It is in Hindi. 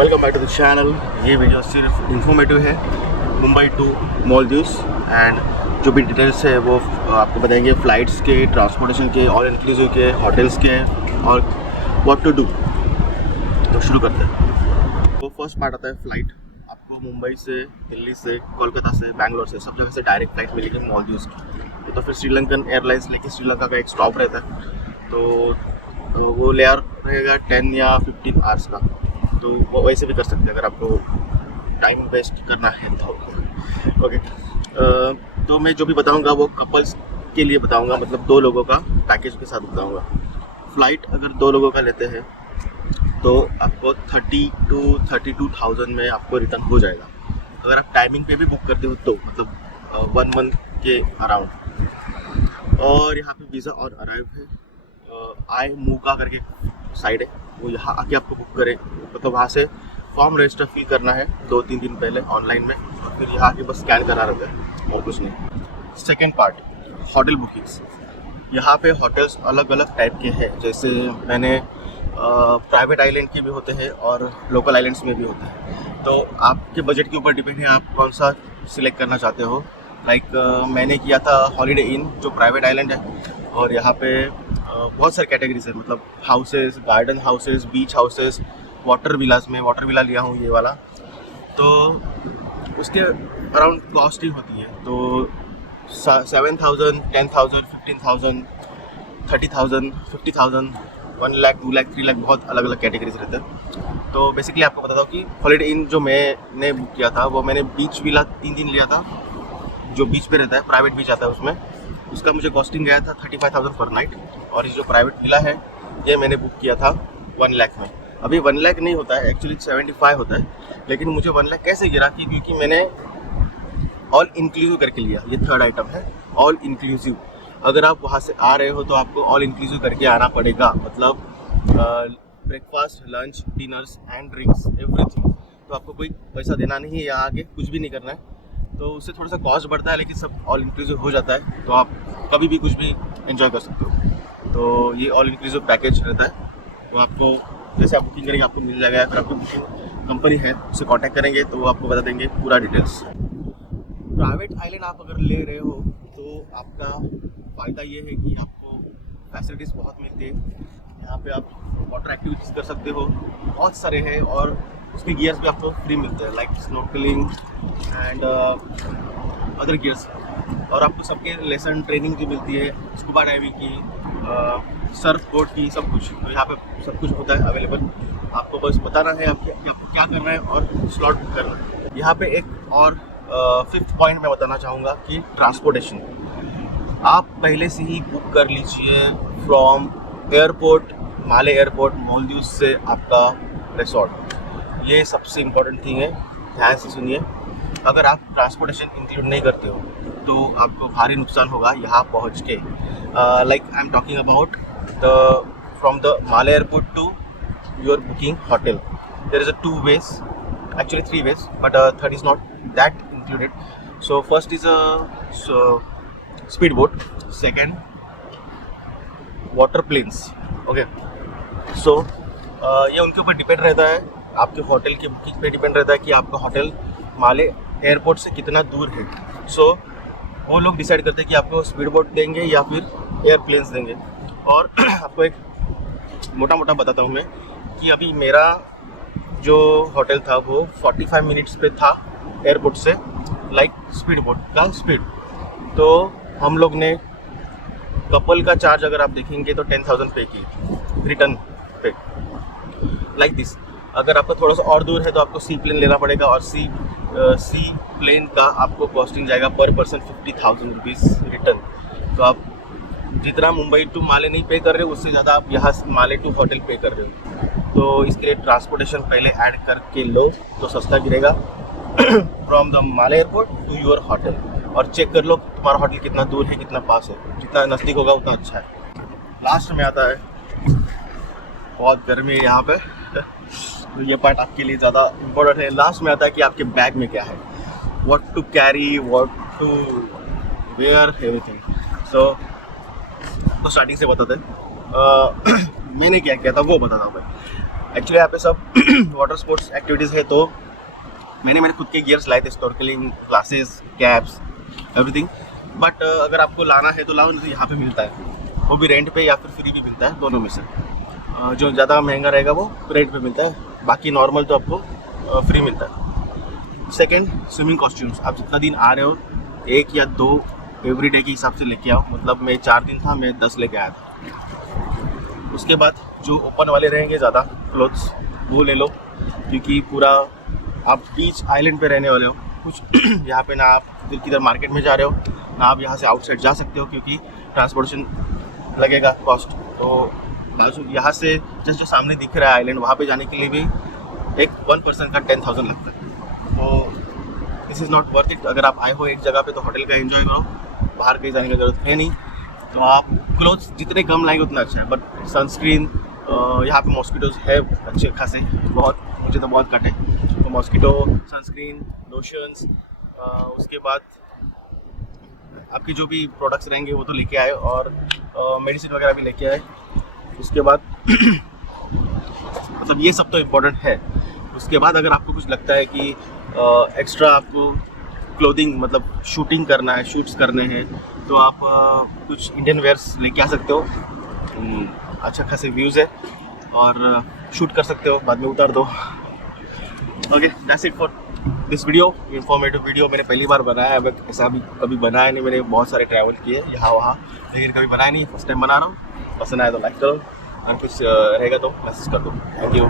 Welcome back to the channel. ये वीडियो सिर्फ इंफॉर्मेटिव है मुंबई टू मालदीव्स एंड जो भी डिटेल्स है वो आपको बताएंगे फ़्लाइट्स के, ट्रांसपोर्टेशन के, ऑल इंक्लूसिव के, होटल्स के और व्हाट टू डू। तो शुरू करते हैं। तो फर्स्ट पार्ट आता है फ़्लाइट। आपको मुंबई से, दिल्ली से, कोलकाता से, बैंगलोर से, सब जगह से डायरेक्ट फ़्लाइट मिलेगी मालदीव्स की। तो फिर श्रीलंकन एयरलाइंस लेके श्रीलंका का एक स्टॉप रहता है, तो वो लेयर रहेगा 10 या 15 आवर्स का। तो वो वैसे भी कर सकते हैं अगर आपको टाइम वेस्ट करना है तो। ओके, तो मैं जो भी बताऊंगा वो कपल्स के लिए बताऊंगा, मतलब 2 लोगों का पैकेज के साथ बताऊंगा। फ़्लाइट अगर 2 लोगों का लेते हैं तो आपको 30 to 32,000 में आपको रिटर्न हो जाएगा। अगर आप टाइमिंग पे भी बुक करते हो तो मतलब 1 मंथ के अराउंड। और यहाँ पे वीज़ा और अराइव है। आई मूका करके साइड है, वो यहाँ आके आपको बुक करे, मतलब वहाँ से फॉर्म रजिस्टर फिल करना है 2-3 दिन पहले ऑनलाइन में, और फिर यहाँ आके बस स्कैन करना रहता है और कुछ नहीं। Second part, hotel bookings. यहाँ पे होटल्स अलग अलग टाइप के हैं, जैसे मैंने प्राइवेट आइलैंड के भी होते हैं और लोकल आइलैंड्स में भी होते हैं। तो आपके बजट के ऊपर डिपेंड है आप कौन सा सिलेक्ट करना चाहते हो। लाइक मैंने किया था हॉलीडे इन, जो प्राइवेट आइलैंड है, और यहाँ पे बहुत सारे कैटेगरीज है, मतलब हाउसेस, गार्डन हाउसेस, बीच हाउसेस, वाटर विलास में वाटर विला लिया हूँ ये वाला। तो उसके अराउंड कॉस्ट ही होती है, तो 7,000, 10,000, 15,000, 30,000, 50,000, 1 लाख, 2 लाख, 3 लाख, बहुत अलग अलग कैटेगरीज रहते हैं। तो बेसिकली आपको बताता हूँ कि हॉलीडे इन जो मैंने बुक किया था वो मैंने बीच विला 3 दिन लिया था, जो बीच पे रहता है, प्राइवेट बीच आता है उसमें। उसका मुझे कॉस्टिंग गया था 35,000 पर नाइट। और ये जो प्राइवेट विला है ये मैंने बुक किया था 1 लाख में। अभी 1 लाख नहीं होता है, एक्चुअली 75 होता है, लेकिन मुझे 1 लाख कैसे गिरा कि क्योंकि मैंने ऑल इंक्लूसिव करके लिया। ये थर्ड आइटम है, ऑल इंक्लूसिव। अगर आप वहाँ से आ रहे हो तो आपको ऑल इंक्लूसिव करके आना पड़ेगा, मतलब breakfast, lunch, dinners and drinks, everything. तो आपको कोई पैसा देना नहीं है, यहाँ आके कुछ भी नहीं करना है। तो उससे थोड़ा सा कॉस्ट बढ़ता है, लेकिन सब ऑल इंक्लूसिव हो जाता है, तो आप कभी भी कुछ भी एंजॉय कर सकते हो। तो ये ऑल इंक्लूसिव पैकेज रहता है। तो आपको जैसे आप बुकिंग करेंगे आपको मिल जाएगा, फिर आपको बुकिंग कंपनी है उससे कांटेक्ट करेंगे तो वो आपको बता देंगे पूरा डिटेल्स। प्राइवेट आइलैंड आप अगर ले रहे हो तो आपका फ़ायदा ये है कि आपको फैसिलिटीज़ बहुत मिलती है। यहाँ पे आप वाटर एक्टिविटीज़ कर सकते हो, बहुत सारे हैं, और उसके गियर्स भी आपको फ्री मिलते हैं, like snorkelling and other gears. और आपको सबके लेसन ट्रेनिंग भी मिलती है, स्कूबा डाइविंग की, सर्फ बोर्ड की, सब कुछ। तो यहाँ पे सब कुछ होता है अवेलेबल। आपको बस बताना है कि आपको क्या करना है और स्लॉट बुक करना है। यहाँ पे एक और 5th पॉइंट मैं बताना चाहूँगा कि ट्रांसपोर्टेशन आप पहले से ही बुक कर लीजिए from airport, Male airport, Maldives से आपका रिसोर्ट। ये सबसे इम्पोर्टेंट थिंग है, ध्यान से सुनिए। अगर आप ट्रांसपोर्टेशन इंक्लूड नहीं करते हो तो आपको भारी नुकसान होगा यहाँ पहुँच के। Like I am talking about the from the Male airport to your booking hotel, there is a 2 ways, actually 3 ways, but third is not that included. So first is a speedboat, second water planes. Okay, so ये उनके ऊपर डिपेंड रहता है, आपके होटल की बुकिंग पे डिपेंड रहता है कि आपका होटल माले एयरपोर्ट से कितना दूर है। सो वो लोग डिसाइड करते हैं कि आपको स्पीड बोट देंगे या फिर एयरप्लेन्स देंगे। और आपको एक मोटा मोटा बताता हूँ मैं कि अभी मेरा जो होटल था वो 45 मिनट्स पे था एयरपोर्ट से, लाइक स्पीड बोट का स्पीड। तो हम लोग ने कपल का चार्ज अगर आप देखेंगे तो 10,000 पे की रिटर्न पे, लाइक दिस। अगर आपका थोड़ा सा और दूर है तो आपको सी प्लेन लेना पड़ेगा, और सी प्लेन का आपको कॉस्टिंग जाएगा पर पर्सन 50,000 रुपीज़ रिटर्न। तो आप जितना मुंबई टू माले नहीं पे कर रहे हो उससे ज़्यादा आप यहाँ माले टू होटल पे कर रहे हो। तो इसके लिए ट्रांसपोर्टेशन पहले ऐड करके लो तो सस्ता गिरेगा from the Male airport to your hotel. और चेक कर लो तुम्हारा होटल कितना दूर है, कितना पास है, जितना नज़दीक होगा उतना अच्छा है। लास्ट में आता है, बहुत गर्मी है यहाँ पे तो ये पार्ट आपके लिए ज़्यादा इम्पोर्टेंट है। लास्ट में आता है कि आपके बैग में क्या है, what to carry, what to wear, everything. So तो स्टार्टिंग से बताते हैं मैंने क्या किया था वो बताता हूँ मैं। एक्चुअली यहाँ पे सब वाटर स्पोर्ट्स एक्टिविटीज़ है, तो मैंने मेरे खुद के गियर्स लाए थे, snorkelling glasses, caps, everything. But अगर आपको लाना है तो लाओ, नहीं तो यहाँ पे मिलता है, वो भी रेंट पे या फिर फ्री भी मिलता है, दोनों में से। जो ज़्यादा महंगा रहेगा वो रेंट पे मिलता है, बाकी नॉर्मल तो आपको फ्री मिलता है। Second, swimming costumes. आप जितना दिन आ रहे हो 1 या 2 एवरी डे के हिसाब से लेके आओ। मतलब मैं 4 दिन था, मैं 10 लेके आया था। उसके बाद जो ओपन वाले रहेंगे ज़्यादा क्लोथ्स, वो ले लो, क्योंकि पूरा आप बीच आइलैंड पे रहने वाले हो। कुछ यहाँ पे ना आप किधर मार्केट में जा रहे हो, ना आप यहाँ से आउटसाइड जा सकते हो, क्योंकि ट्रांसपोर्टेशन लगेगा कॉस्ट। तो बाजू यहाँ से जस्ट जो सामने दिख रहा है आइलैंड, वहाँ पे जाने के लिए भी एक 1 पर्सन का 10,000 लगता है। तो this is not worth it. अगर आप आए हो एक जगह पे तो होटल का एंजॉय करो, बाहर कहीं जाने की ज़रूरत है नहीं। तो आप क्लोथ्स जितने कम लाएंगे उतना अच्छा है। बट सनस्क्रीन, यहाँ पे मॉस्किटोज है अच्छे खासे, बहुत, मुझे तो बहुत कट है। तो मॉस्किटो, सनस्क्रीन, लोशंस, उसके बाद आपकी जो भी प्रोडक्ट्स रहेंगे वो तो लेके आए, और मेडिसिन वगैरह भी लेके आए। उसके बाद मतलब ये सब तो इम्पोर्टेंट है। उसके बाद अगर आपको कुछ लगता है कि एक्स्ट्रा आपको क्लोथिंग, मतलब शूटिंग करना है, शूट्स करने हैं, तो आप कुछ इंडियन वेयर्स लेके आ सकते हो। अच्छा खासे व्यूज़ है और शूट कर सकते हो, बाद में उतार दो। Okay, that's it for this video, informative video. मैंने पहली बार बनाया है, बट ऐसा भी कभी बनाया नहीं। मैंने बहुत सारे ट्रैवल किए यहाँ वहाँ, लेकिन कभी बनाया नहीं, फर्स्ट टाइम बना रहा हूँ। पसंद आया तो लाइक करो, और कुछ रहेगा तो मैसेज कर दो। Thank you.